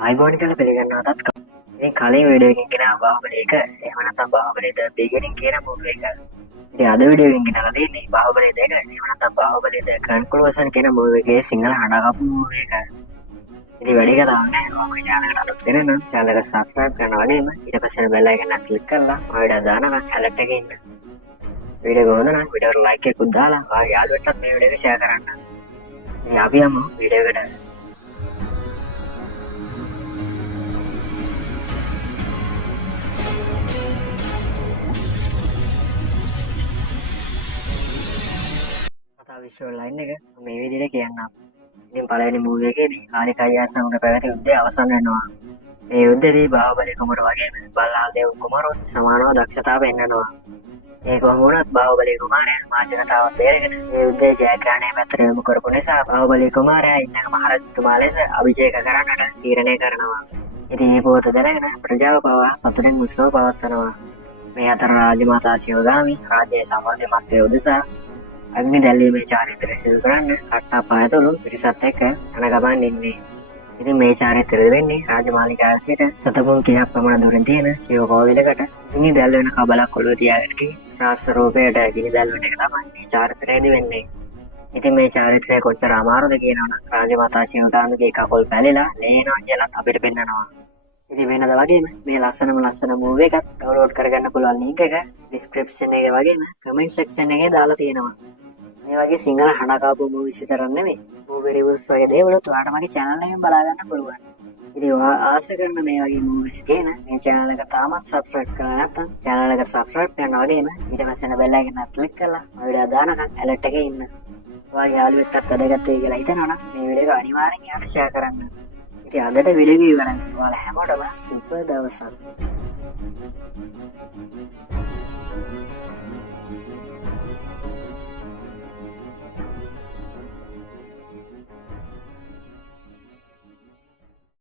ආයිබෝන් කියලා පිළිගන්නවතත් ඉතින් කලින් වීඩියෝ එකකින් ගෙන බාහුබලි 1 එහෙම නැත්නම් බාහුබලි ද බිගිනින් කියන මූවි එක. ඉතින් අද වීඩියෝ එකකින් ගෙනලා දෙන්නේ බාහුබලි 2 එහෙම නැත්නම් බාහුබලි 2 කන්ක්ලූෂන් කියන මූවි එකේ සිංහල හඬාගපු මූවි එක. ඉතින් වැඩි කතාවක් නැහැ. ඔයාගේ channel එකට අලුත් කෙනෙක් නම් channel එක subscribe කරනවා වගේම ඊට පස්සේ bell icon එක click කරලා මම වීඩියෝ දානවා alert එකේ ඉන්න. වීඩියෝ එක හොඳ නම් වීඩියෝට like එකක් දාලා ඔයාගේ යාළුවෙක්ටත් මේ වීඩියෝ එක share කරන්න. ඉතින් අපි යමු වීඩියෝ එකට. විශ්ව ලයින් එක මේ විදිහට කියන්නම්. ඉතින් පළවෙනි මූවි එකේදී ආලිකයියා සමග පැවති යුද්ධය අවසන් වෙනවා. මේ යුද්ධයේදී බාහුබලි කුමර වගේම බල්ලාදේව කුමරුත් සමානව දක්ෂතාව පෙන්වනවා. ඒ කොහොම වුණත් බාහුබලි කුමාරයා මාසිකතාවත් බේරගෙන මේ යුද්ධයේ ජයග්‍රහණය පැත්තට යොමු කරපු නිසා බාහුබලි කුමාරයා ඊළඟ මහරජතුමා ලෙස අභිෂේක කරන්නට තීරණය කරනවා. ඉතින් මේ පොත දැනගෙන ප්‍රජාව පවා සතුටින් උත්සව පවත්වනවා. මේ අතර රාජමාතා ශිවගාමි රාජ්‍ය සමාජමත්වයේ උදෙසා අග්නි දැල්වීමේ චාරිත්‍රය සිදු කරන්න කට්ටා පායතුළු පිරිසත් එක්ක යන ගමන් ඉන්නේ. ඉතින් මේ චාරිත්‍රය වෙන්නේ රාජමාලිගාවේ සිට සතපුම් 30ක් පමණ දුරින් තියෙන ශිව කෝවිලකට ගිනි දැල් වෙන කබලක් ඔළුව තියාගෙන ගිහින් රාජ රූපයට ගිනි දැල් වෙන එක තමයි මේ චාරිත්‍රයේදී වෙන්නේ. ඉතින් මේ චාරිත්‍රය කොච්චර අමාරුද කියනවනම් රාජමාතා ශිවගාමිගේ කකුල් පැලිලා ලේනවා කියලාත් අපිට පෙන්නනවා. ඉතින් වෙනද වගේම මේ ලස්සන මූවි එකත් ඩවුන්ලෝඩ් කරගන්න පුළුවන් ලින්ක් එක ඩිස්ක්‍රිප්ෂන් එකේ වගේම කමෙන්ට් සෙක්ෂන් එකේ දාලා තියෙනවා. මේ වගේ සිංහල හඬකාපු මූවිස් විතරක් නෙමෙයි මූවි රිවිව්ස් වගේ දේවලුත් ඔයාලට මගේ channel එකෙන් බලා ගන්න පුළුවන්. ඉතින් ඔයා ආස කරන මේ වගේ මූවිස් කියන මේ channel එක තාමත් subscribe කරලා නැත්නම් channel එක subscribe කරනවා වගේම ඊට පස්සේ bell icon එක click කරලා මම වීඩියෝ දානකම් alert එකේ ඉන්න. ඔයාගේ යාළුවෙක්ටත් වැදගත් වෙයි කියලා හිතනවනම් මේ වීඩියෝ එක අනිවාර්යෙන් එයාට share කරන්න. ඉතින් අදට වීඩියෝ එක ඉවරයි. ඔයාලා හැමෝටම සුබ දවසක්.